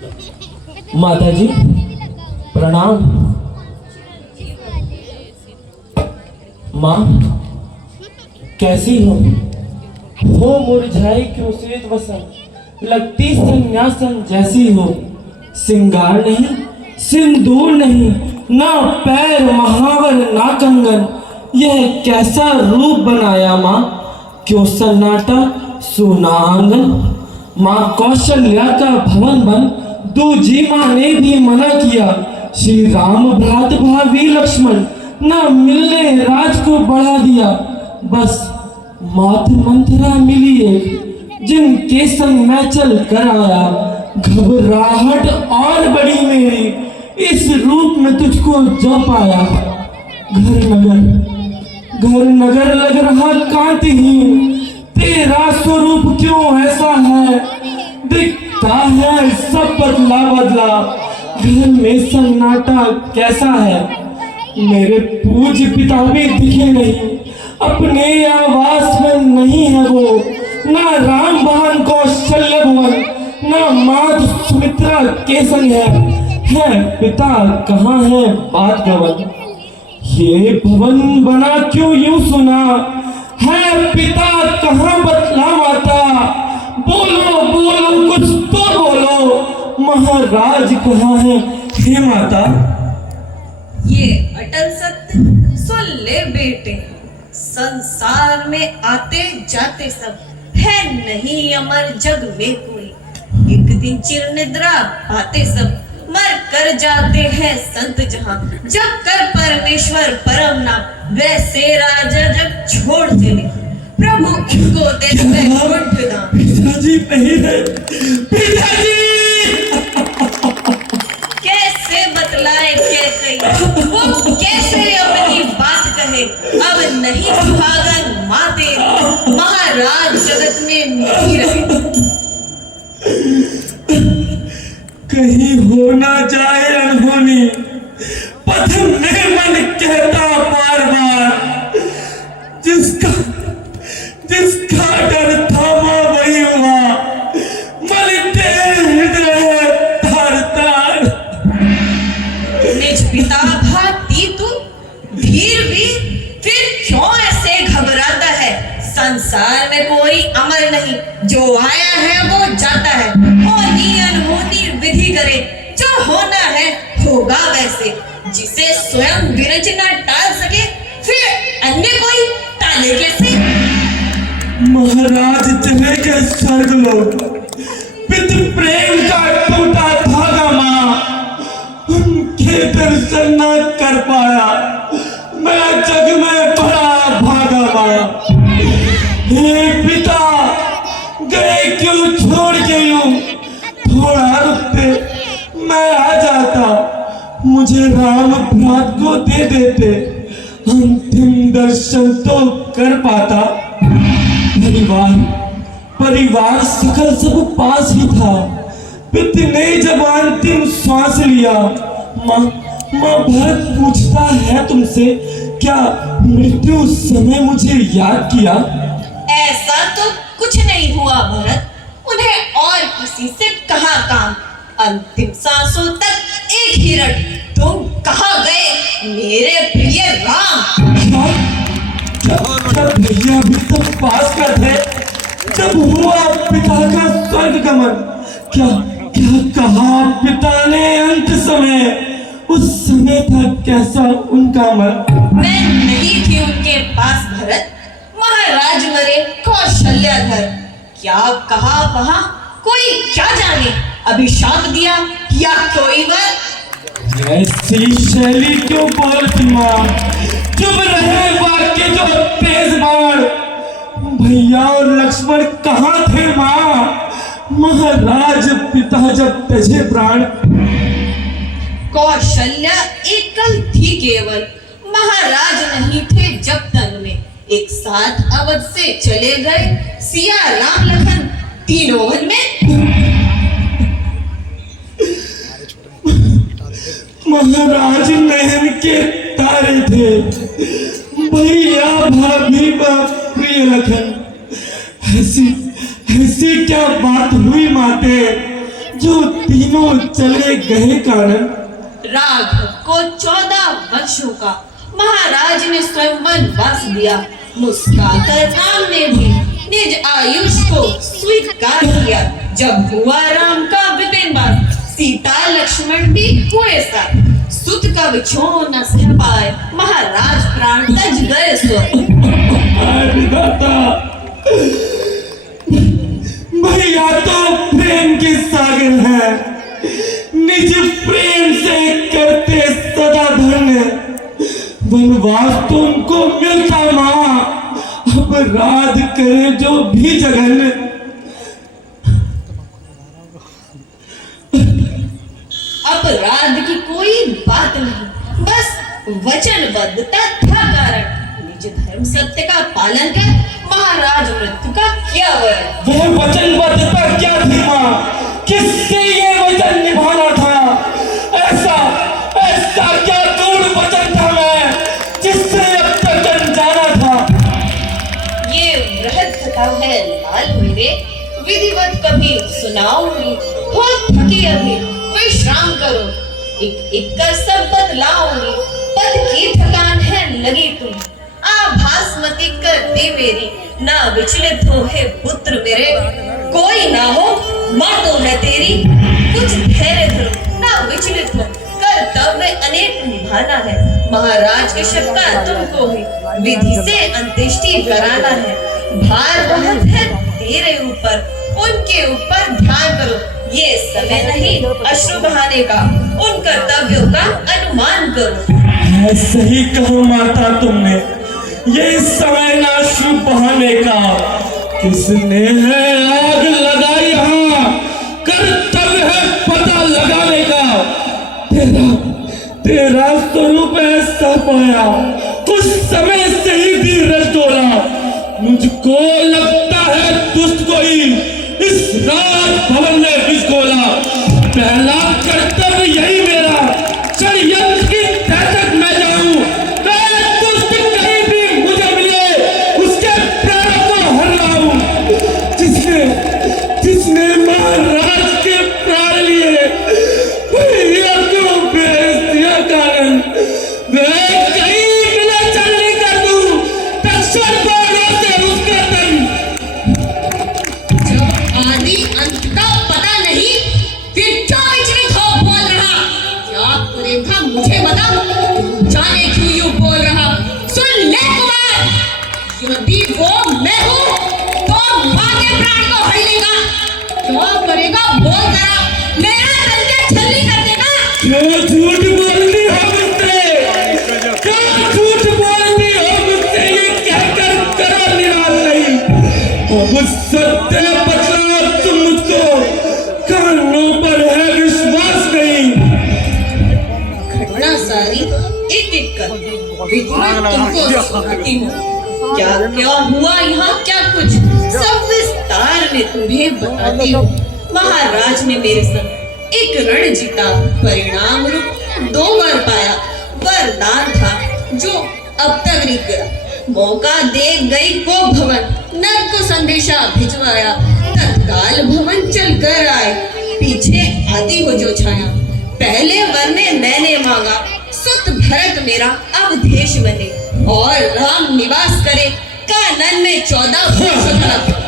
माता जी प्रणाम। माँ कैसी हो मुरझाई क्यों श्वेत वसन, लगती सन्यासन जैसी हो। सिंगार नहीं सिंदूर नहीं, ना पैर महावर ना कंगन, यह कैसा रूप बनाया माँ, क्यों सन्नाटा सूना आंगन। माँ कौशल्या का भवन बन दूजी माँ ने भी मना किया, श्री राम भ्रात भावी लक्ष्मण ना मिलने राज को बढ़ा दिया। बस मात मंथरा मिली एक, जिनके संग मैं चल कर आया। घबराहट और बड़ी मेरी, इस रूप में तुझको जो पाया। घर नगर लग रहा कांतिहीन, तेरा स्वरूप क्यों ऐसा है, दिखता है सब बदला बदला। घर में सन्नाटा कैसा है, मेरे पूज्य पिता भी दिखे नहीं, अपने आवास में नहीं है वो। ना राम भवन कौशल्य भवन, ना मात सुमित्रा के संग है पिता कहाँ है बात गवन। ये भवन बना क्यों यूं सुना, है पिता कहाँ बतला माता। बोलो बोलो कुछ तो बोलो, महाराज कहाँ है हे माता। ये अटल सत्य सुन ले बेटे, संसार में आते जाते सब है, नहीं अमर जग में कोई। एक दिन चिर निद्रा पाते सब, मर कर जाते हैं संत जहां। जब कर परमेश्वर परम नाम, वैसे राजा जब छोड़ चले, प्रभु को देते दान। पिताजी नहीं है पिताजी। कैसे बतलाए कैसे वो कैसे अपनी बात कहे, अब नहीं सुहागन माँ तेरी, महाराज जगत में नहीं रहे। कहीं हो ना जाए अनहोनी, पथ में मन कहता बार बार, जिसका डर था वो वही हुआ, मलते हृदय तार तार। निज पिता भाती तू धीर भी, फिर क्यों ऐसे घबराता है। संसार में कोई अमर नहीं, जो आया है वो जाता है। होनी अनहोनी विधि करे, जो होना है होगा वैसे। जिसे स्वयं विरज न टाल सके, फिर अन्य कोई टाले कैसे। महाराज चले गए स्वर्ग लोग, पित प्रेम का टूटा धागा माँ, उनके दर्शन न कर पाया, मैं जग में बड़ा भागा माँ। हे पिता गए क्यों छोड़ के यूं, थोड़ा रुकते मैं आ जाता, मुझे राम भ्रात को दे देते, अंतिम दर्शन तो कर पाता। परिवार सकल सब पास ही था, पिता ने जब अंतिम श्वास लिया, माँ भरत पूछता है तुमसे, क्या मृत्यु समय मुझे याद किया। ऐसा तो कुछ नहीं हुआ भरत, उन्हें और किसी से कहा काम। अंतिम सांसों तक एक ही रट, तुम कहाँ गए मेरे प्रिय राम। भैया भी तो पास का थे जब हुआ पिता का स्वर्ग गमन। क्या क्या कहा पिता ने अंत समय, उस समय था कैसा उनका मन। मैं नहीं थी उनके पास भरत, महाराज मरे कौशल्या घर। क्या कहा वहां कोई क्या जाने, अभिशाप दिया या कोई वर। ऐसी शैली क्यों बोलती माँ, चुप रहे वाक्य जो तेज बाण। भैया और लक्ष्मण कहाँ थे माँ, महाराज पिता जब तजे प्राण। कौशल्या एकल थी केवल, महाराज नहीं थे जब तन में। एक साथ अवध से चले गए सिया राम लखन तीनों वन में। महाराज नयन के तारे थे, भैया भाभी प्रिय लखन। ऐसी क्या बात हुई माते, जो तीनों चले गए कारण। राघव को 14 वर्षों का महाराज ने स्वयं वनवास दिया। मुस्काकर राम ने भी निज आयुष को स्वीकार किया। जब हुआ राम का विपिनवास, सीता लक्ष्मण भी हुए साथ। सुत का विछोह न सह पाए, महाराज प्राण तज गए स्वर्ग। भैया तो प्रेम के सागर है, निज प्रेम से करते सदा धन्य। वनवास तुमको मिलता माँ, अपराध करे जो भी जघन्य। अपराध की कोई बात नहीं, बस वचनबद्धता था कारण। निज धर्म सत्य का पालन कर महाराज मृत्यु का किया वरण। वह वचनबद्धता क्या थी माँ, किससे ये वचन निभाना था? ऐसा ऐसा क्या दृढ़ वचन था मैं, जिससे अब तक अनजाना था? ये बृहद कथा है लाल मेरे, विधिवत कभी सुनाऊंगी। हो थकी अभी विश्राम करो, एक एक कर सब बतलाऊंगी। पद की थकान है लगी तुम, आभासमती करती मेरी। ना विचलित हो हे पुत्र मेरे, कोई ना हो माँ तो है तेरी। कुछ धैर्य धरो, ना विचलित हो, कर्तव्य अनेक निभाना है। महाराज के शब्द का तुमको ही विधि से अंत्येष्टि कराना है। भार बहुत है तेरे ऊपर, उनके ऊपर ध्यान करो। ये समय नहीं अश्रु बहाने का, उन कर्तव्यों का अनुमान करो। सही कहा माता तुमने, ये समय ना अश्रु बहाने का। किसने है आग लगाई यहाँ, कर्तव्य है पता लगाने का। तेरा स्वरूप ऐसा पाया, कुछ समय से ही धीरज तोड़ा। मुझको लगता है दुष्ट कोई इस राज भवन में घुसखोला। पहला कर्तव्य यही मेरा, षड्यंत्र की तह तक मैं जाऊं। दुष्ट कहीं भी मुझे मिले, उसके प्राणों को हर लाऊं। जिसने महाराज के प्राण लिए, भैया को बेइज्जतिया कारण मैं कहीं मिले चलनी कर दूं, तक्षण बाणों से उसका तन। आदि अंत का पता नहीं, फिर क्या विचलित हो बोल रहा? क्या करे था मुझे बता, जाने क्यों यूं बोल रहा? सुन ले कुमार, यदि वो मैं हूँ तो माँ के प्राण को हर लेगा। क्या करेगा बोल जरा, मेरा तन के छलनी कर देगा। क्यों झूठ बोलती हो मुझसे, क्यों झूठ बोलती हो मुझसे? ये कहकर करो निराल नहीं, अब सत्य बतलाओ तुम मुझको, कानों पर है विश्वास नहीं। घटना सारी एक एक कर विधिवत तुमको सुनाती हूँ। क्या क्या हुआ यहाँ, क्या कुछ सब विस्तार में तुम्हें बताती हूँ। महाराज ने मेरे संग एक रण जीता, परिणाम रूप 2 वर पाया। वरदान था जो अब तक नहीं गया। मौका दे गई को भवन, नर को संदेशा भिजवाया। तत्काल भवन चल कर आए, पीछे आदि हो जो छाया। पहले वर में मैंने मांगा, सुत भरत मेरा अवधेश बने, और राम निवास करे कानन में 14 वर्ष तक।